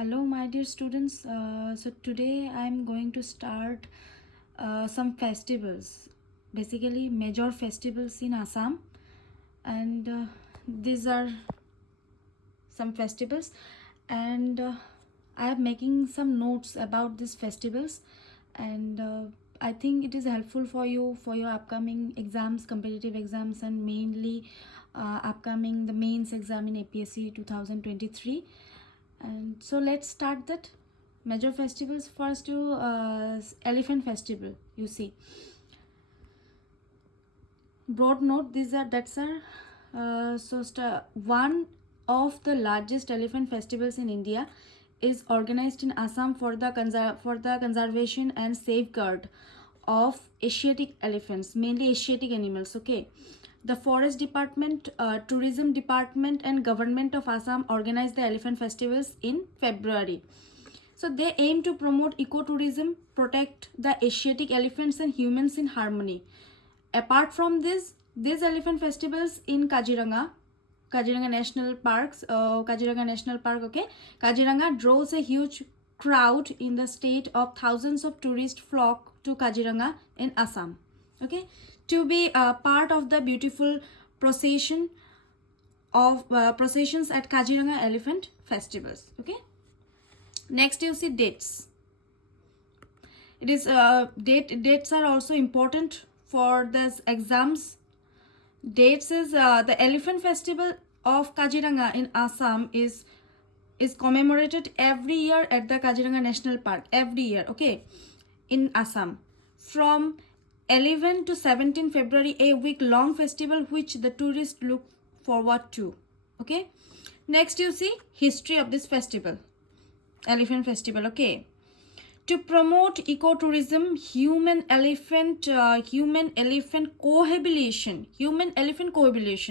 Hello, my dear students. So today I am going to start some festivals, basically major festivals in Assam, and these are some festivals, and I am making some notes about these festivals, and I think it is helpful for you for your upcoming exams, competitive exams, and mainly upcoming the mains exam in APSC 2023. And so let's start that major festivals. First to elephant festival. You see, broad note, these are one of the largest elephant festivals in India is organized in Assam for the conservation and safeguard of Asiatic elephants, mainly Asiatic animals. Okay, the Forest Department, Tourism Department, and Government of Assam organize the elephant festivals in February. So they aim to promote ecotourism, protect the Asiatic elephants and humans in harmony. Apart from this, these elephant festivals in Kaziranga National Parks, Kaziranga National Park, okay, Kaziranga draws a huge crowd in the state of thousands of tourists flock to Kaziranga in Assam, okay, to be a part of the beautiful processions at Kaziranga elephant festivals, okay. Next you see dates. It is dates are also important for this exams. Dates is the elephant festival of Kaziranga in Assam is commemorated every year at the Kaziranga National Park, every year, okay, in Assam, from 11 to 17 February, a week long festival which the tourists look forward to, okay. Next you see history of this festival, elephant festival, okay. To promote ecotourism, human elephant cohabitation,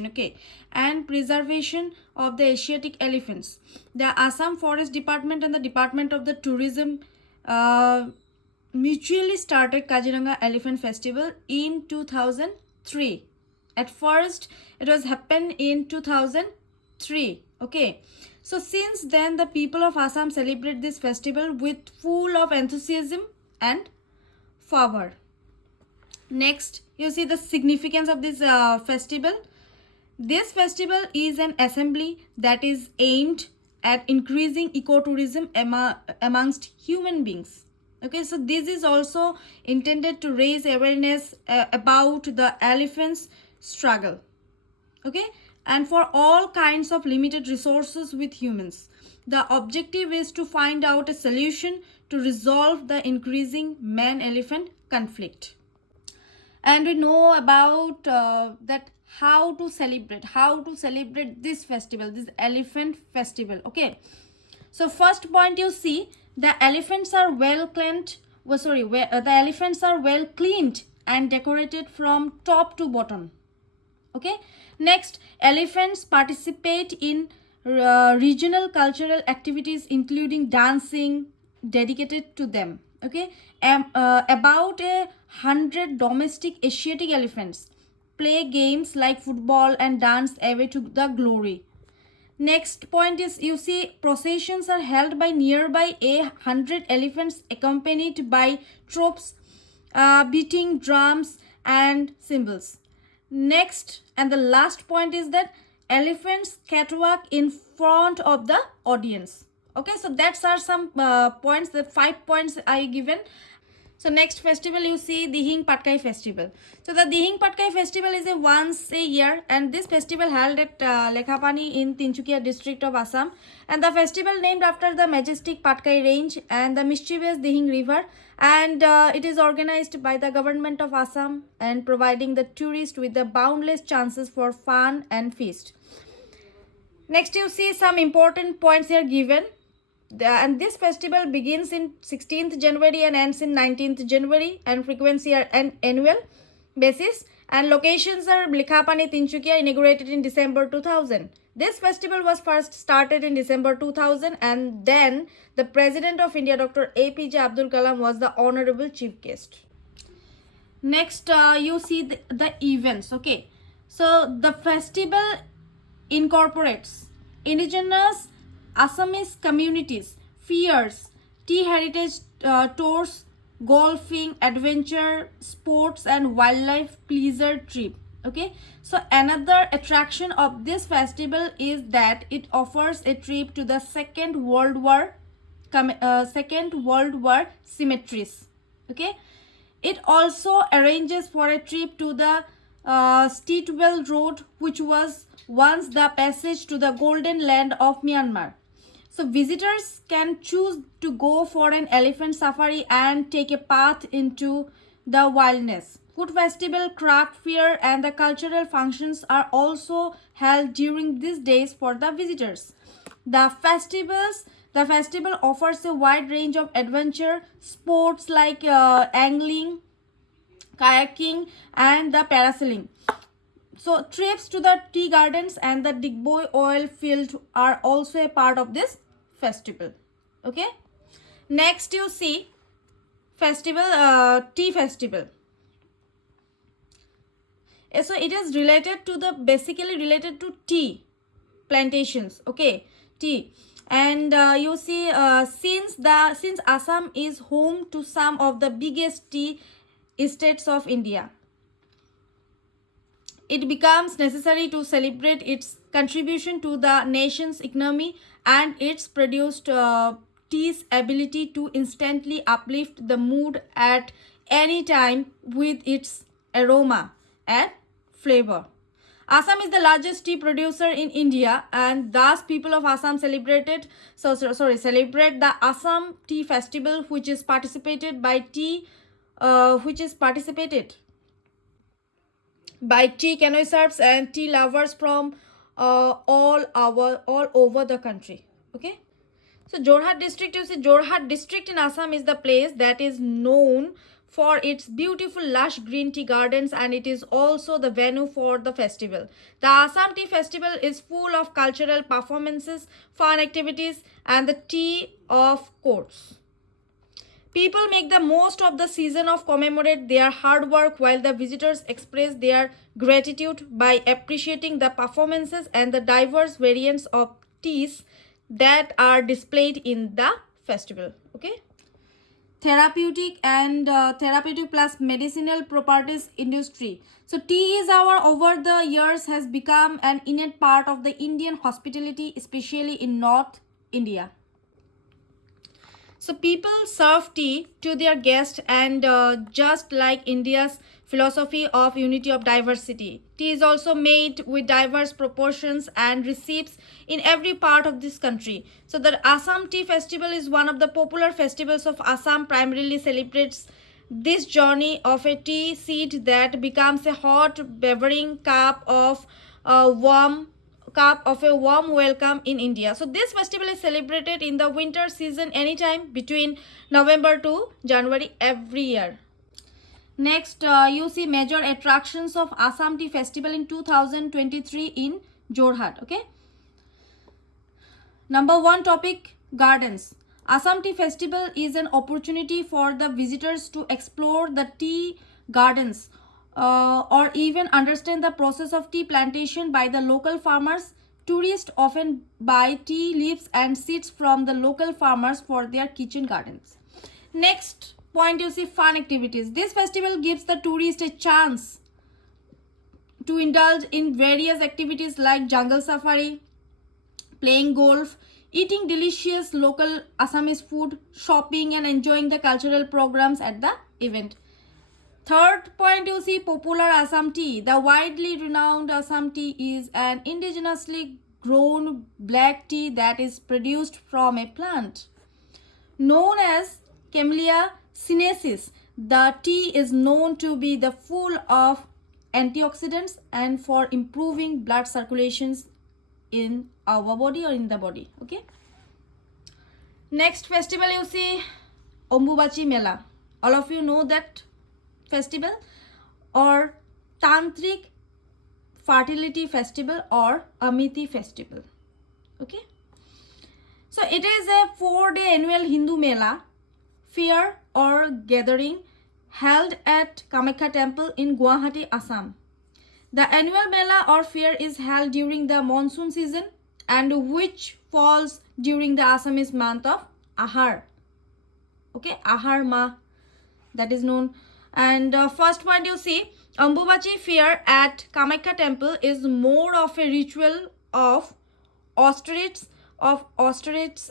okay, and preservation of the Asiatic elephants, the Assam Forest Department and the Department of the Tourism mutually started Kaziranga Elephant Festival in 2003. At first, it was happened in 2003, okay. So since then, the people of Assam celebrate this festival with full of enthusiasm and fervor. Next, you see the significance of this festival. This festival is an assembly that is aimed at increasing ecotourism amongst human beings. Okay, so this is also intended to raise awareness about the elephants' struggle. Okay, and for all kinds of limited resources with humans. The objective is to find out a solution to resolve the increasing man-elephant conflict. And we know about that how to celebrate this festival, this elephant festival, okay. So first point, you see the elephants are the elephants are well cleaned and decorated from top to bottom, okay. Next, elephants participate in regional cultural activities including dancing dedicated to them, okay. About 100 domestic Asiatic elephants play games like football and dance away to the glory. Next point is, you see processions are held by nearby 100 elephants accompanied by troops beating drums and cymbals. Next and the last point is that elephants catwalk in front of the audience, okay. So that's are some points, the 5 points I given. So next festival, you see the Patkai Festival. So the Patkai Festival is a once a year, and this festival held at Lekhapani in Tinsukia district of Assam, and the festival named after the majestic Patkai range and the mischievous Dihing river, and it is organized by the government of Assam and providing the tourist with the boundless chances for fun and feast. Next you see some important points here given. And this festival begins in 16th January and ends in 19th January, and frequency are an annual basis, and locations are Likhapani, Tinsukia, inaugurated in December 2000. This festival was first started in December 2000, and then the President of India, Dr. APJ Abdul Kalam, was the honorable chief guest. Next, you see the events, okay. So the festival incorporates indigenous Assamese communities fairs, tea heritage tours, golfing, adventure sports, and wildlife pleasure trip. Okay, so another attraction of this festival is that it offers a trip to the Second World War cemeteries. Okay, it also arranges for a trip to the Steedwell Road, which was once the passage to the Golden Land of Myanmar. So visitors can choose to go for an elephant safari and take a path into the wilderness. Food festival, craft fair, and the cultural functions are also held during these days for the visitors. The festival offers a wide range of adventure sports like angling, kayaking, and the parasailing. So trips to the tea gardens and the Digboy oil field are also a part of this festival. Okay. Next you see tea festival. So it is related to basically related to tea plantations. Okay, tea. And you see since Assam is home to some of the biggest tea estates of India, it becomes necessary to celebrate its contribution to the nation's economy and its produced tea's ability to instantly uplift the mood at any time with its aroma and flavor. Assam is the largest tea producer in India, and thus people of Assam celebrate the Assam Tea Festival, which is participated by tea connoisseurs and tea lovers from all over the country. Okay, so Jorhat district, you see, Jorhat district in Assam is the place that is known for its beautiful lush green tea gardens, and it is also the venue for the festival. The Assam Tea Festival is full of cultural performances, fun activities, and the tea of course. People make the most of the season of commemorate their hard work, while the visitors express their gratitude by appreciating the performances and the diverse variants of teas that are displayed in the festival. Okay. Therapeutic plus medicinal properties industry. So tea is over the years has become an innate part of the Indian hospitality, especially in North India. So people serve tea to their guests, and just like India's philosophy of unity of diversity, tea is also made with diverse proportions and recipes in every part of this country. So the Assam Tea Festival is one of the popular festivals of Assam, primarily celebrates this journey of a tea seed that becomes a hot beverage cup of a warm welcome in India. So this festival is celebrated in the winter season anytime between November to January every year. Next, you see major attractions of Assam Tea Festival in 2023 in Jorhat. Okay. Number one topic, gardens. Assam Tea Festival is an opportunity for the visitors to explore the tea gardens or even understand the process of tea plantation by the local farmers. Tourists often buy tea leaves and seeds from the local farmers for their kitchen gardens. Next point, you see fun activities. This festival gives the tourist a chance to indulge in various activities like jungle safari, playing golf, eating delicious local Assamese food, shopping, and enjoying the cultural programs at the event. Third point, you see popular Assam tea. The widely renowned Assam tea is an indigenously grown black tea that is produced from a plant known as Camellia sinensis. The tea is known to be full of antioxidants and for improving blood circulations in our body or in the body. Okay. Next festival, you see Ombubachi Mela. All of you know that festival, or Tantric Fertility Festival or Amiti Festival. Okay. So it is a 4-day annual Hindu Mela, fair or gathering held at Kamakya Temple in Guwahati, Assam. The annual Mela or fair is held during the monsoon season and which falls during the Assamese month of Ahar. Okay, Ahar Ma, that is known. And first point you see, Ambubachi fair at Kamakhya temple is more of a ritual of ostriches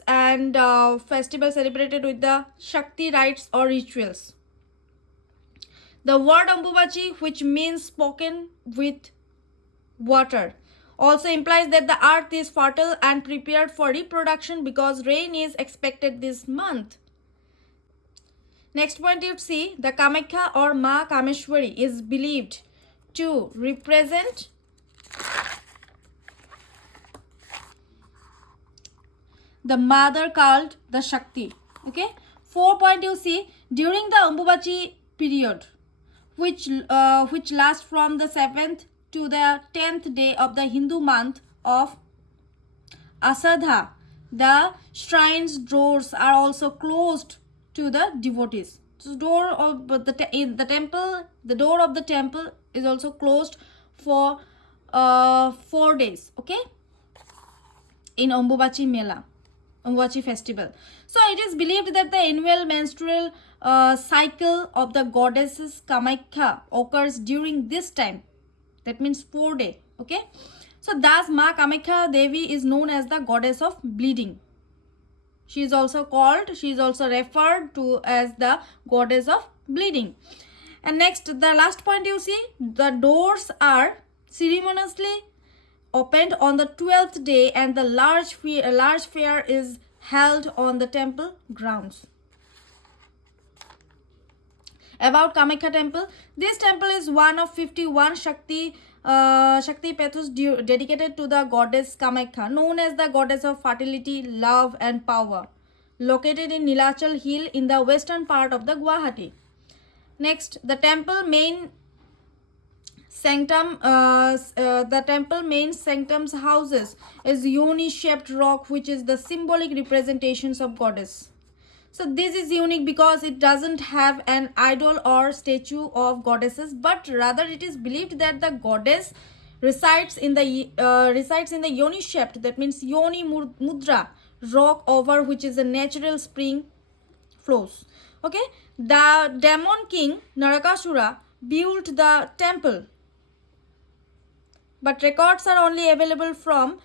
and festival celebrated with the Shakti rites or rituals. The word Ambubachi, which means spoken with water, also implies that the earth is fertile and prepared for reproduction because rain is expected this month. Next point you see, the Kamakhya or Ma Kameshwari is believed to represent the mother called the Shakti. Okay. 4 point you see, during the Ambubachi period, which lasts from the 7th to the 10th day of the Hindu month of Asadha, the shrines doors are also closed to the devotees. So the door of the temple is also closed for 4 days. Okay, in Ambubachi Mela, Ambubachi festival. So it is believed that the annual menstrual cycle of the goddesses Kamakhya occurs during this time. That means 4 days. Okay. So thus Ma Kamakhya Devi is known as the goddess of bleeding. She is also referred to as the goddess of bleeding. And next, the last point you see, the doors are ceremoniously opened on the 12th day and the large fair is held on the temple grounds. About Kamakhya temple, this temple is one of 51 Shakti Pathos dedicated to the goddess Kamakhya, known as the goddess of fertility, love and power, located in Nilachal Hill in the western part of the Guwahati. Next, the temple main sanctum's houses is yoni-shaped rock, which is the symbolic representations of goddess. So this is unique because it doesn't have an idol or statue of goddesses, but rather it is believed that the goddess resides in the yoni shaped, that means yoni mudra rock over which is a natural spring flows. Okay, the demon king Narakasura built the temple, but records are only available from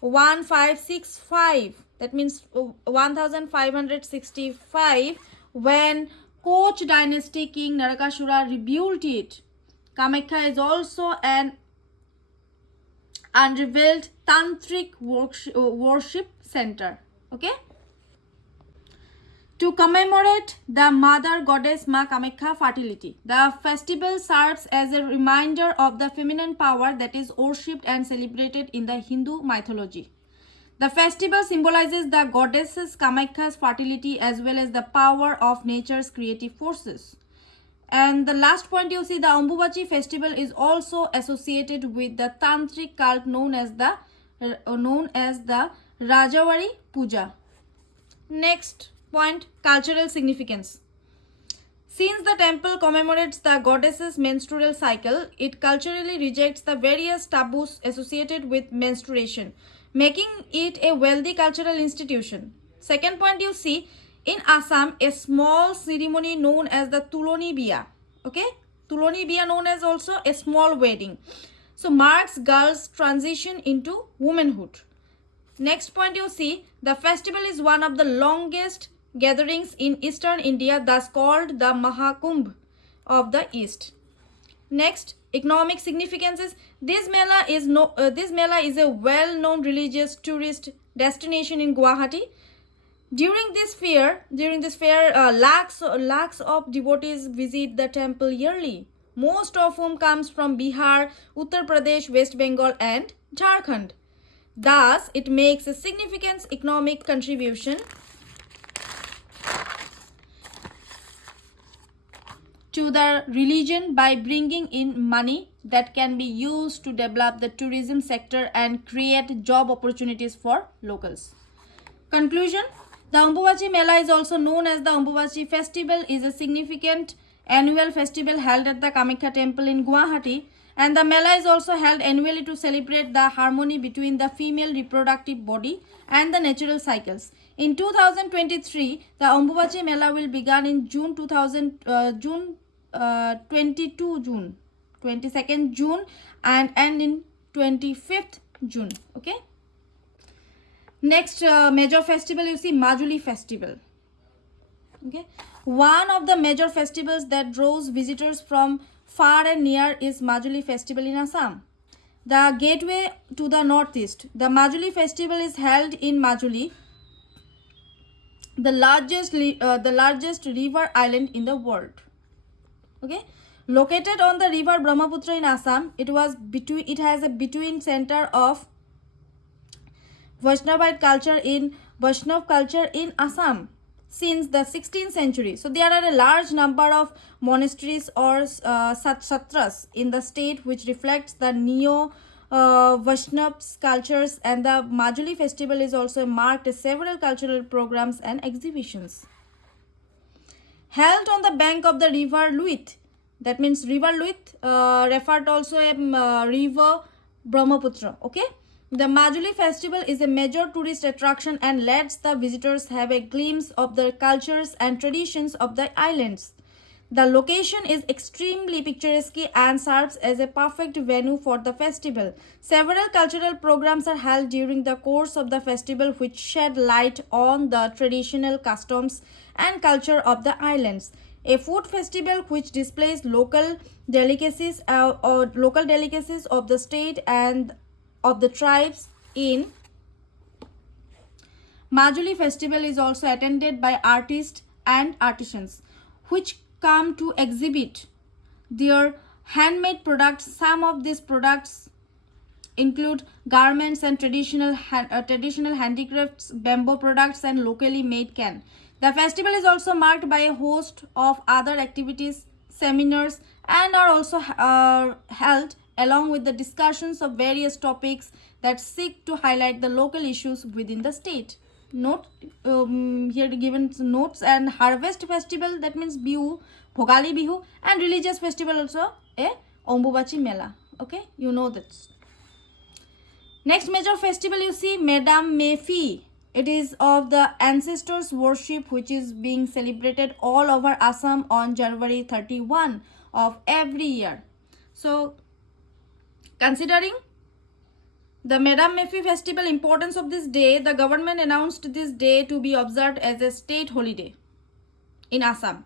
1565, that means 1565, when Koch dynasty king Narakasura rebuilt it. Kamakhya is also an unrevealed tantric worship center. Okay, to commemorate the mother goddess Ma Kamakhya fertility, the festival serves as a reminder of the feminine power that is worshipped and celebrated in the Hindu mythology. The festival symbolizes the goddesses Kamakhya's fertility as well as the power of nature's creative forces. And the last point you see, the Ambubachi festival is also associated with the tantric cult known as the Rajawari Puja. Next point, cultural significance. Since the temple commemorates the goddess's menstrual cycle, it culturally rejects the various taboos associated with menstruation, making it a wealthy cultural institution. Second point you see, in Assam, a small ceremony known as the Tuloni Biya, okay, Tuloni Biya known as also a small wedding, so marks girls' transition into womanhood. Next point you see, the festival is one of the longest gatherings in eastern India, thus called the Mahakumbh of the East. Next, economic significances. This Mela is a well-known religious tourist destination in Guwahati. During this fair, lakhs of devotees visit the temple yearly, most of whom comes from Bihar, Uttar Pradesh, West Bengal and Jharkhand. Thus, it makes a significant economic contribution to the religion by bringing in money that can be used to develop the tourism sector and create job opportunities for locals. Conclusion, the Ambubachi Mela is also known as the Ambubachi Festival, is a significant annual festival held at the Kamakhya temple in Guwahati, and the Mela is also held annually to celebrate the harmony between the female reproductive body and the natural cycles. In 2023, the Ambubachi Mela will begin in June 22nd June and end in 25th June. Okay. Next major festival, you see Majuli Festival. Okay, one of the major festivals that draws visitors from far and near is Majuli Festival in Assam, the gateway to the northeast. The Majuli Festival is held in Majuli, the largest river island in the world. Okay, located on the river Brahmaputra in Assam, it has a between center of Vaishnava culture in Assam since the 16th century. So there are a large number of monasteries or satras in the state which reflects the neo Vaishnava cultures, and the Majuli festival is also marked several cultural programs and exhibitions. Held on the bank of the river Luit, that means river Luit referred also a river Brahmaputra. Okay. The Majuli festival is a major tourist attraction and lets the visitors have a glimpse of the cultures and traditions of the islands. The location is extremely picturesque and serves as a perfect venue for the festival. Several cultural programs are held during the course of the festival which shed light on the traditional customs and culture of the islands. A food festival which displays local delicacies of the state and of the tribes in Majuli festival is also attended by artists and artisans which come to exhibit their handmade products. Some of these products include garments and traditional handicrafts, bamboo products, and locally made can. The festival is also marked by a host of other activities, seminars, and are also held along with the discussions of various topics that seek to highlight the local issues within the state. Note here given notes and harvest festival, that means Bihu, Bhogali Bihu, and religious festival also a Ambubachi Mela. Okay, you know that. Next major festival you see Madam Mefi. It is of the ancestors worship which is being celebrated all over Assam on January 31 of every year. So considering the Madam Mefi festival importance of this day, the government announced this day to be observed as a state holiday in Assam.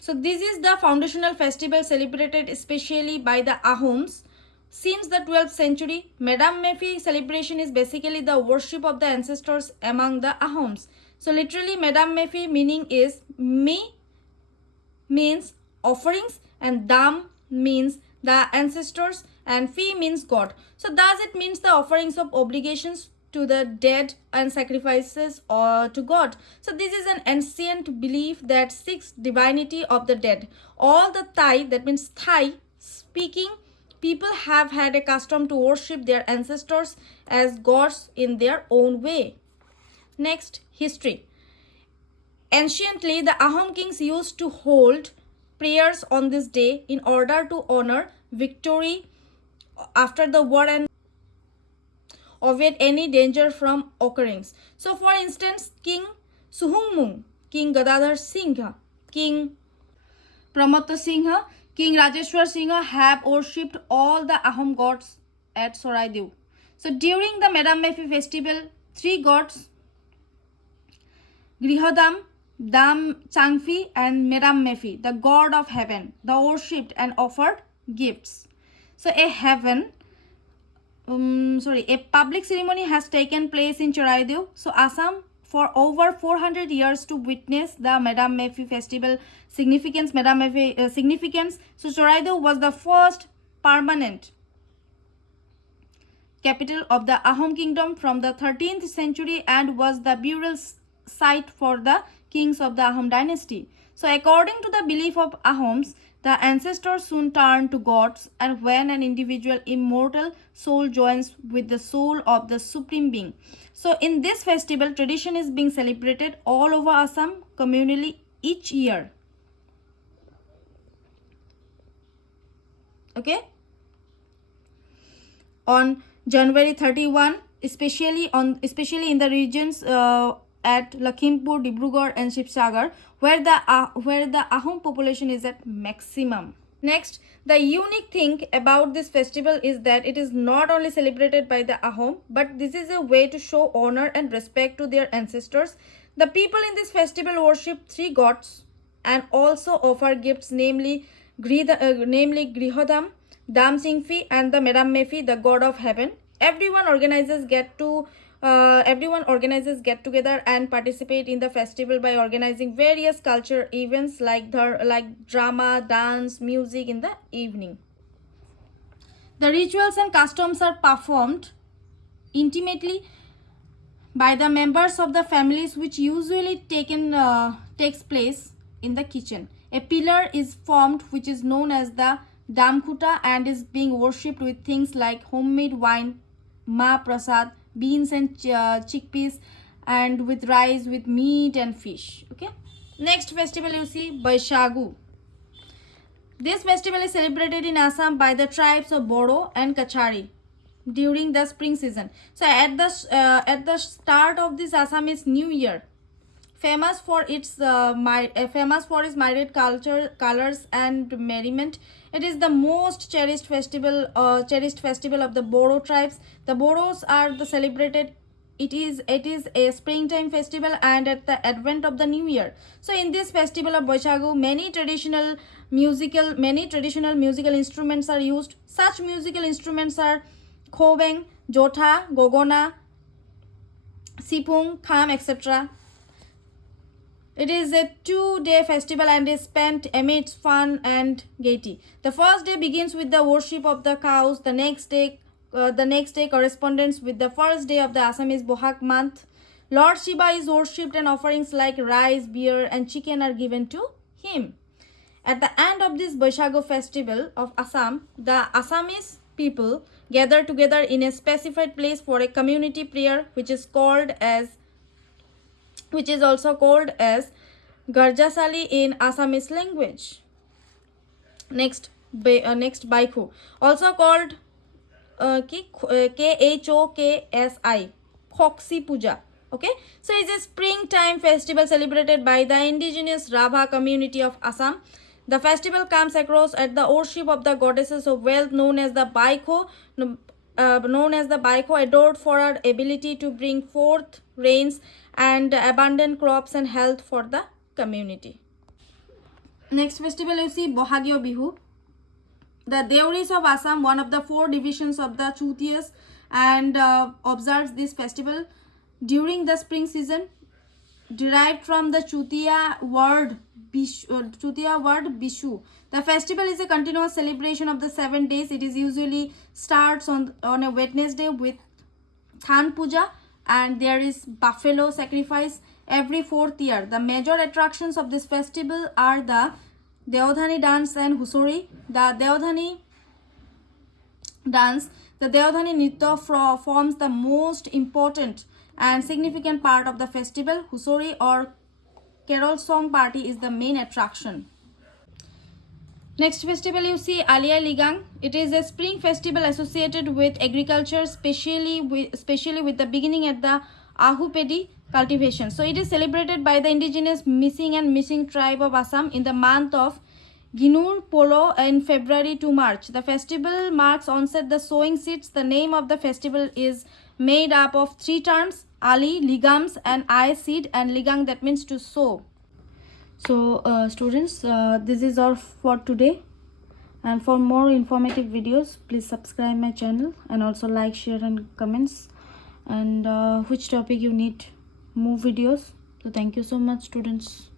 So this is the foundational festival celebrated especially by the Ahoms. Since the 12th century, Madam Mefi celebration is basically the worship of the ancestors among the Ahoms. So literally Madam Mefi meaning is Me means offerings and Dam means the ancestors and Fi means God. So thus it means the offerings of obligations to the dead and sacrifices or to God. So this is an ancient belief that seeks divinity of the dead. All the Thai, that means Thai speaking people have had a custom to worship their ancestors as gods in their own way. Next, history. Anciently, the Ahom kings used to hold prayers on this day in order to honor victory after the war and avoid any danger from occurring. So, for instance, King Suhumung, King Gadadhar Singha, King Pramata Singha, King Rajeshwar Singha have worshipped all the Ahom gods at Soraidew. So during the Madam Mefi festival, three gods, Grihodam, Dam Changfi and Madam Mefi, the god of heaven, they worshipped and offered gifts. So a public ceremony has taken place in Soraidew. So Assam for over 400 years to witness the Madam Mefi festival significance. So Soraidew was the first permanent capital of the Ahom kingdom from the 13th century and was the burial site for the kings of the Ahom dynasty. So according to the belief of Ahoms, the ancestors soon turn to gods, and when an individual immortal soul joins with the soul of the supreme being. So in this festival, tradition is being celebrated all over Assam communally each year. Okay. On January 31, especially in the regions at Lakhimpur, Dibrugarh and Shivsagar, where the Ahom population is at maximum. Next, the unique thing about this festival is that it is not only celebrated by the Ahom, but this is a way to show honor and respect to their ancestors. The people in this festival worship 3 gods and also offer gifts, namely Grihodam, Dam Singfi and the Meram Mefi, the god of heaven. Everyone organizers get together and participate in the festival by organizing various culture events like drama, dance, music in the evening. The rituals and customs are performed intimately by the members of the families, which usually takes place in the kitchen. A pillar is formed which is known as the Damkuta and is being worshipped with things like homemade wine, Ma Prasad, beans and chickpeas, and with rice, with meat and fish. Okay. Next festival you see Baishagu. This festival is celebrated in Assam by the tribes of Bodo and Kachari during the spring season. So at the start of this Assamese New Year, famous for its myriad culture, colors and merriment. It is the most cherished festival of the Bodo tribes. The Bodos are the celebrated. It is a springtime festival and at the advent of the new year. So in this festival of Baishagu, many traditional musical instruments are used. Such musical instruments are khobeng, jotha, gogona, sipung, kham, etc. It is a 2-day festival and is spent amidst fun and gaiety. The first day begins with the worship of the cows. The next day corresponds with the first day of the Assamese Bohag month. Lord Shiva is worshipped and offerings like rice, beer and chicken are given to him. At the end of this Baishagu festival of Assam, the Assamese people gather together in a specified place for a community prayer, which is also called as Garjasali in Assamese language. Next Baikhu, also called Khoksi, Khoksi Puja. Okay, so it's a springtime festival celebrated by the indigenous Rabha community of Assam. The festival comes across at the worship of the goddesses of wealth known as the Baikho, adored for her ability to bring forth rains and abundant crops and health for the community. Next festival you see Bohagyo Bihu. The Deuris of Assam, one of the 4 divisions of the Chutiyas, and observes this festival during the spring season, derived from the Chutiya word Bishu. The festival is a continuous celebration of the 7 days. It is usually starts on a Wednesday with Than Puja, and there is buffalo sacrifice every 4th year. The major attractions of this festival are the Deodhani dance and Husori. The Deodhani Nritya forms the most important and significant part of the festival. Husori or Carol song party is the main attraction. Next festival you see Alia Ligang. It is a spring festival associated with agriculture, especially with the beginning at the Ahu Pedi cultivation. So it is celebrated by the indigenous Missing tribe of Assam in the month of Ginur Polo in February to March. The festival marks onset the sowing seeds. The name of the festival is made up of 3 terms: Ali, Ligams and I seed, and Ligang that means to sow. So students, this is all for today, and for more informative videos please subscribe my channel and also like, share and comments, and which topic you need more videos. So thank you so much students.